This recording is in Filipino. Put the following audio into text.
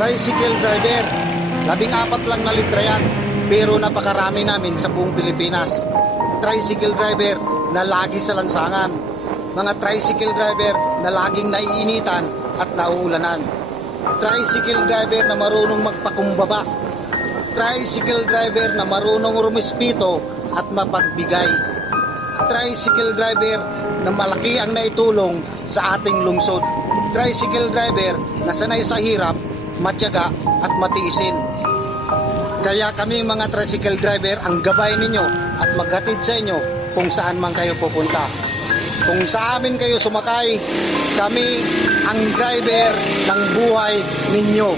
tricycle driver. 14 lang na litra yan, pero napakarami namin sa buong Pilipinas. Tricycle driver na lagi sa lansangan. Mga tricycle driver na laging naiinitan at nauulanan. Tricycle driver na marunong magpakumbaba. Tricycle driver na marunong rumispito at mapagbigay. Tricycle driver na malaki ang naitulong sa ating lungsod. Tricycle driver na sanay sa hirap, matyaga at matiisin. Kaya kami mga tricycle driver ang gabay ninyo at maghatid sa inyo kung saan man kayo pupunta. Kung sa amin kayo sumakay, kami ang driver ng buhay ninyo.